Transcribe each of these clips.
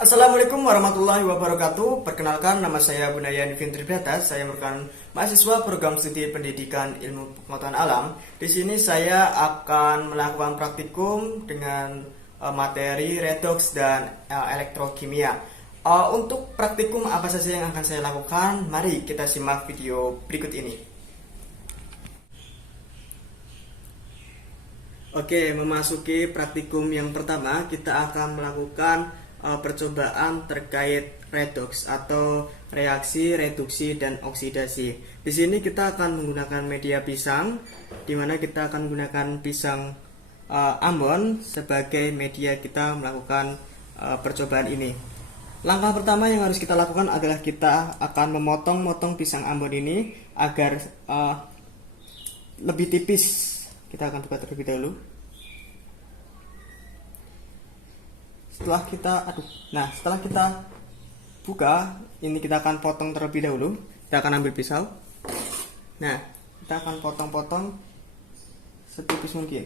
Assalamualaikum warahmatullahi wabarakatuh. Perkenalkan, nama saya Bunayan Fintri Batas. Saya merupakan mahasiswa program studi pendidikan ilmu pengetahuan alam. Di sini saya akan melakukan praktikum dengan materi redox dan elektrokimia. Untuk praktikum apa saja yang akan saya lakukan? Mari kita simak video berikut ini. Oke, memasuki praktikum yang pertama, kita akan melakukan percobaan terkait redox atau reaksi reduksi dan oksidasi. Di sini kita akan menggunakan media pisang, di mana kita akan menggunakan pisang Ambon sebagai media kita melakukan percobaan ini. Langkah pertama yang harus kita lakukan adalah kita akan memotong-motong pisang Ambon ini agar lebih tipis. Kita akan buka terlebih dahulu. Setelah kita buka, ini kita akan potong terlebih dahulu. Kita akan ambil pisau. Nah, kita akan potong-potong setipis mungkin.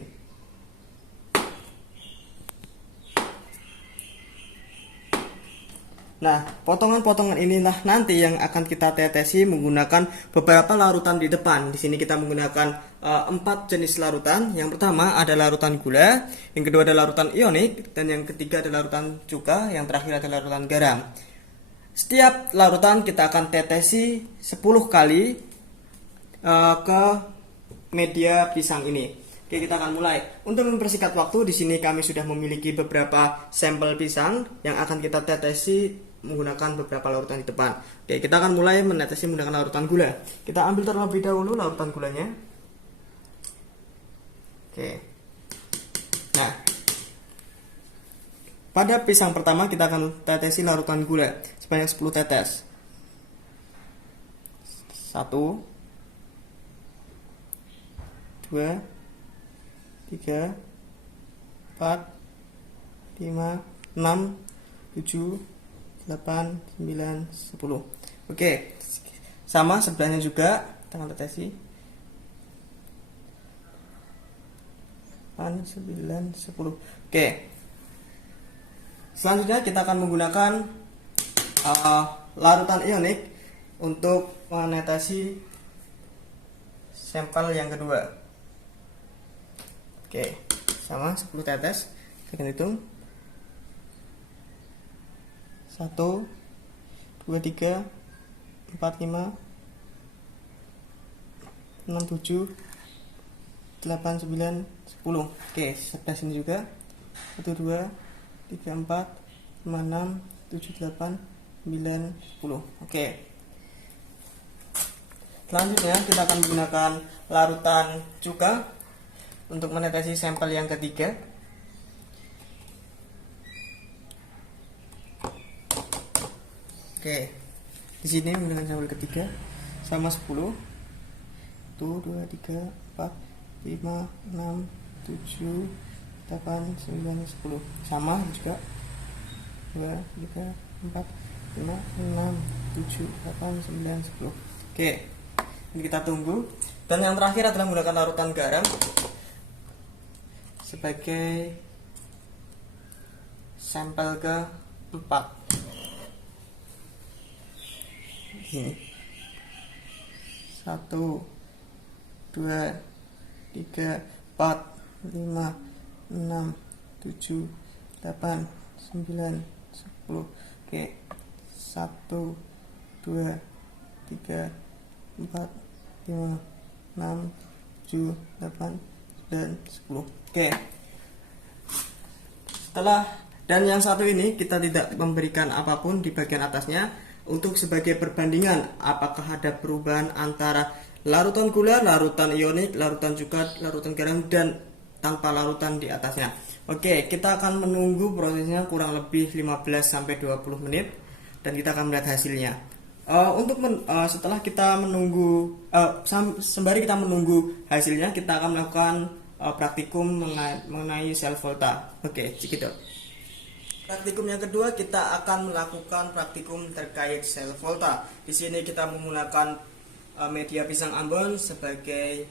Nah, potongan-potongan inilah nanti yang akan kita tetesi menggunakan beberapa larutan di depan. Di sini kita menggunakan 4 jenis larutan. Yang pertama ada larutan gula, yang kedua ada larutan ionik, dan yang ketiga ada larutan cuka, yang terakhir adalah larutan garam. Setiap larutan kita akan tetesi 10 kali ke media pisang ini. Oke, kita akan mulai. Untuk mempersingkat waktu, di sini kami sudah memiliki beberapa sampel pisang yang akan kita tetesi menggunakan beberapa larutan di depan. Oke, kita akan mulai menetesi menggunakan larutan gula. Kita ambil terlebih dahulu larutan gulanya. Oke. Nah, pada pisang pertama kita akan tetesi larutan gula sebanyak 10 tetes. 1 2 3 4 5 6 7 8 9 10. Oke. Sama sebelahnya juga kita akan tetesi 8 9 10. Oke. Selanjutnya kita akan menggunakan larutan ionik untuk menetesi sampel yang kedua. Oke, sama 10 tetes. Kita akan hitung 1 2 3 4 5 6 7 8 9 10. Oke, sebelah sini juga 1 2 3 4 5 6 7 8 9 10. Oke. Selanjutnya kita akan menggunakan larutan cuka untuk menetesi sampel yang ketiga. Oke. Di sini menggunakan sampel ketiga sama 10. 1 2 3 4 5 6 7 8 9 10. Sama juga 2 3 4 5 6 7 8 9 10. Oke. Ini kita tunggu. Dan yang terakhir adalah menggunakan larutan garam sebagai sampel keempat. Ini 1 2 3 4 5 6 7 8 9 10. Oke. 1 2 3 4 5 6 7 8 9 10. Oke. Dan yang satu ini kita tidak memberikan apapun di bagian atasnya untuk sebagai perbandingan apakah ada perubahan antara larutan gula, larutan ionik, larutan cuka, larutan garam, dan tanpa larutan di atasnya. Oke, kita akan menunggu prosesnya kurang lebih 15-20 menit dan kita akan melihat hasilnya. Setelah kita menunggu, sembari kita menunggu hasilnya, kita akan melakukan praktikum mengenai sel volta. Oke, cekidot. Praktikum yang kedua kita akan melakukan praktikum terkait sel volta. Di sini kita menggunakan media pisang Ambon sebagai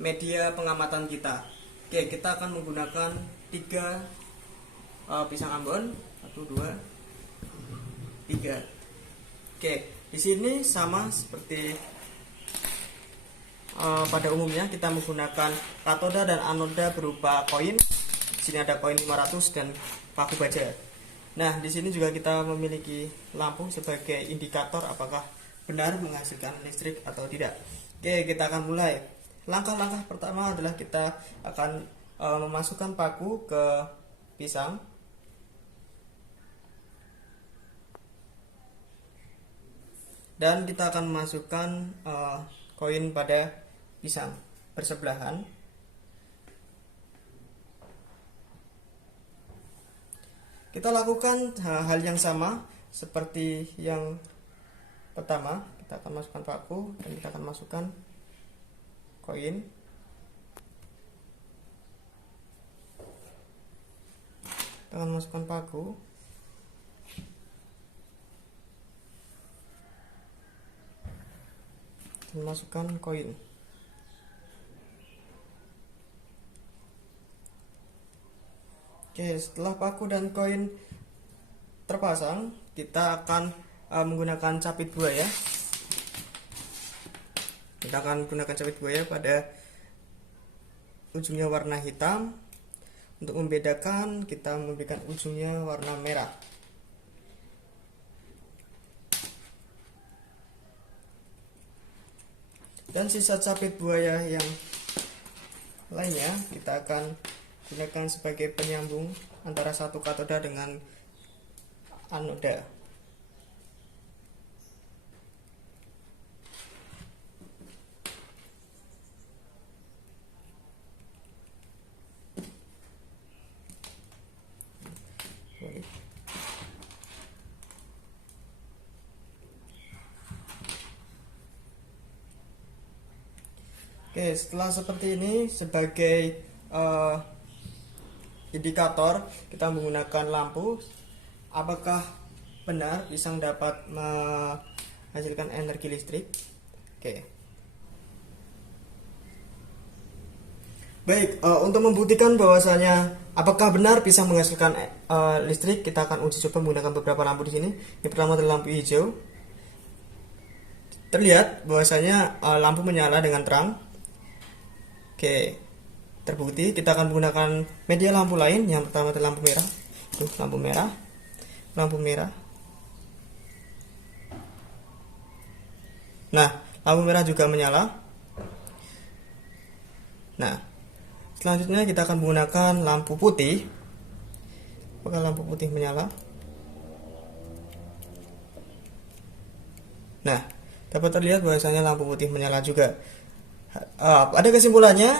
media pengamatan kita. Oke, kita akan menggunakan 3 pisang Ambon. 1, 2, 3. Oke, di sini sama seperti pada umumnya kita menggunakan katoda dan anoda berupa koin. Di sini ada koin 500 dan paku baja. Nah, di sini juga kita memiliki lampu sebagai indikator apakah benar menghasilkan listrik atau tidak. Oke, kita akan mulai. Langkah-langkah pertama adalah kita akan memasukkan paku ke pisang. Dan kita akan memasukkan koin pada pisang bersebelahan. Kita lakukan hal yang sama seperti yang pertama. Kita akan masukkan paku dan kita akan masukkan koin. Kita akan masukkan paku. Dan masukkan koin. Oke, setelah paku dan koin terpasang, kita akan menggunakan capit buaya. Kita akan gunakan capit buaya pada ujungnya warna hitam. Untuk membedakan, kita memberikan ujungnya warna merah. Dan sisa capit buaya yang lainnya kita akan gunakan sebagai penyambung antara satu katoda dengan anoda. Oke, setelah seperti ini sebagai indikator kita menggunakan lampu, apakah benar pisang dapat menghasilkan energi listrik. Oke. Baik, untuk membuktikan bahwasanya apakah benar pisang menghasilkan listrik, kita akan uji coba menggunakan beberapa lampu di sini. Yang pertama adalah lampu hijau. Terlihat bahwasanya lampu menyala dengan terang. Oke, terbukti. Kita akan menggunakan media lampu lain. Yang pertama adalah lampu merah. Lampu merah, lampu merah. Nah, lampu merah juga menyala. Nah, selanjutnya kita akan menggunakan lampu putih. Apakah lampu putih menyala? Nah, dapat terlihat bahwasanya lampu putih menyala juga. Ada kesimpulannya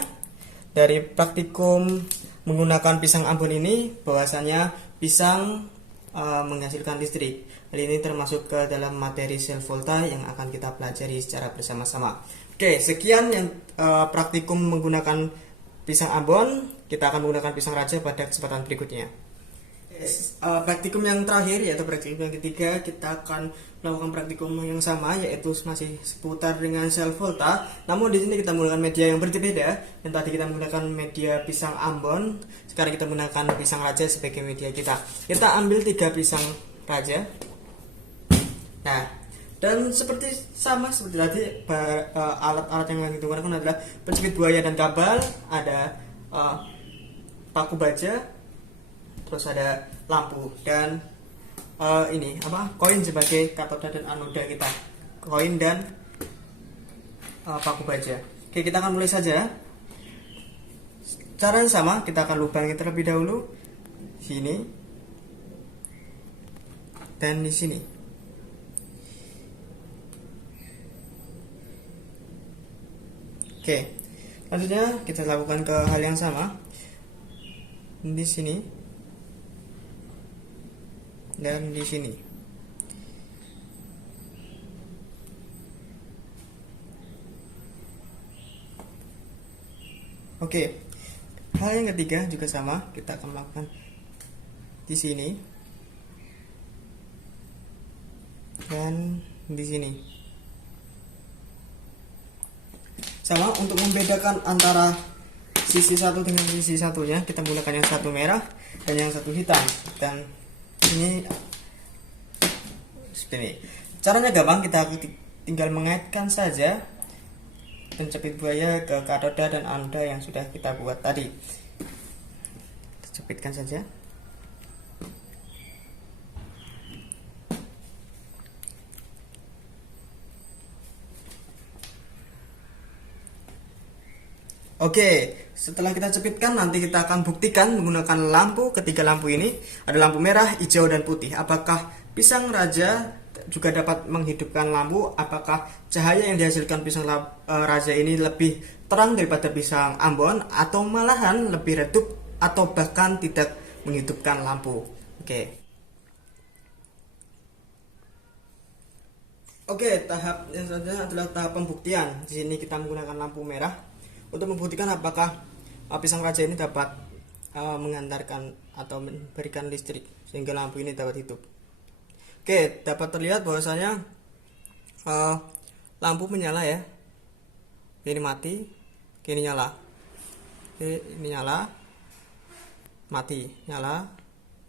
dari praktikum menggunakan pisang Ambon ini bahwasanya pisang menghasilkan listrik. Hal ini termasuk ke dalam materi sel volta yang akan kita pelajari secara bersama-sama. Oke, sekian yang praktikum menggunakan pisang Ambon. Kita akan menggunakan pisang raja pada kesempatan berikutnya. Praktikum yang terakhir yaitu praktikum yang ketiga, kita akan melakukan praktikum yang sama yaitu masih seputar dengan sel volta. Namun di sini kita menggunakan media yang berbeda. Yang tadi kita menggunakan media pisang Ambon, sekarang kita menggunakan pisang raja sebagai media kita. Kita ambil 3 pisang raja. Nah, dan seperti tadi alat-alat yang akan kita gunakan adalah pencekik buaya dan kabel, ada paku baja, terus ada lampu dan koin sebagai katoda dan anoda kita, koin dan paku baja. Oke, kita akan mulai saja. Cara yang sama, kita akan lubangi terlebih dahulu sini dan di sini. Oke, selanjutnya kita lakukan ke hal yang sama di sini dan di sini. Oke, hal yang ketiga juga sama, kita akan melakukan di sini dan di sini. Sama untuk membedakan antara sisi satu dengan sisi satunya kita menggunakan yang satu merah dan yang satu hitam, dan ini seperti ini. Caranya gampang, kita tinggal mengaitkan saja pencepit buaya ke katoda dan anoda yang sudah kita buat tadi. Kita cepitkan saja. Oke, setelah kita cepitkan, nanti kita akan buktikan menggunakan lampu. Ketiga lampu ini ada lampu merah, hijau, dan putih. Apakah pisang raja juga dapat menghidupkan lampu? Apakah cahaya yang dihasilkan pisang raja ini lebih terang daripada pisang Ambon, atau malahan lebih redup, atau bahkan tidak menghidupkan lampu? Oke, tahap yang selanjutnya adalah tahap pembuktian. Di sini kita menggunakan lampu merah untuk membuktikan apakah pisang raja ini dapat mengantarkan atau memberikan listrik sehingga lampu ini dapat hidup. Oke, dapat terlihat bahwasanya lampu menyala ya. Ini mati, ini nyala. Oke, ini nyala, mati, nyala,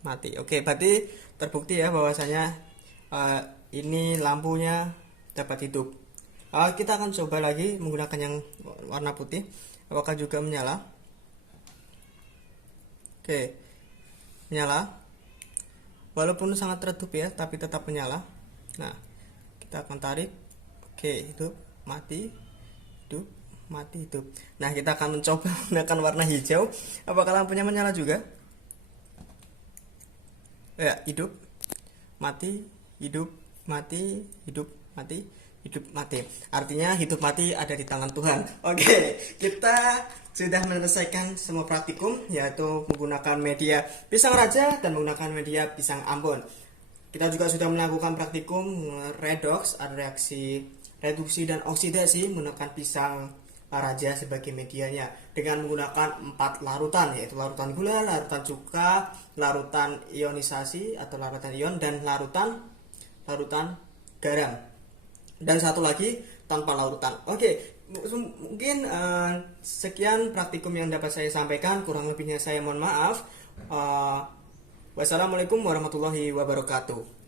mati. Oke, berarti terbukti ya bahwasanya ini lampunya dapat hidup. Kita akan coba lagi menggunakan yang warna putih, apakah juga menyala. Oke, menyala, walaupun sangat redup ya, tapi tetap menyala. Nah, kita akan tarik. Oke, hidup, mati, hidup, mati, hidup. Nah, kita akan mencoba menggunakan warna hijau, apakah lampunya menyala juga. Ya, hidup, mati, hidup, mati, hidup, mati, hidup, mati. Artinya hidup mati ada di tangan Tuhan. Oke, kita sudah menyelesaikan semua praktikum, yaitu menggunakan media pisang raja dan menggunakan media pisang Ambon. Kita juga sudah melakukan praktikum redox, ada reaksi reduksi dan oksidasi menggunakan pisang raja sebagai medianya dengan menggunakan 4 larutan, yaitu larutan gula, larutan cuka, larutan ionisasi atau larutan ion, dan larutan garam, dan satu lagi tanpa larutan. Oke, mungkin sekian praktikum yang dapat saya sampaikan. Kurang lebihnya saya mohon maaf. Wassalamualaikum warahmatullahi wabarakatuh.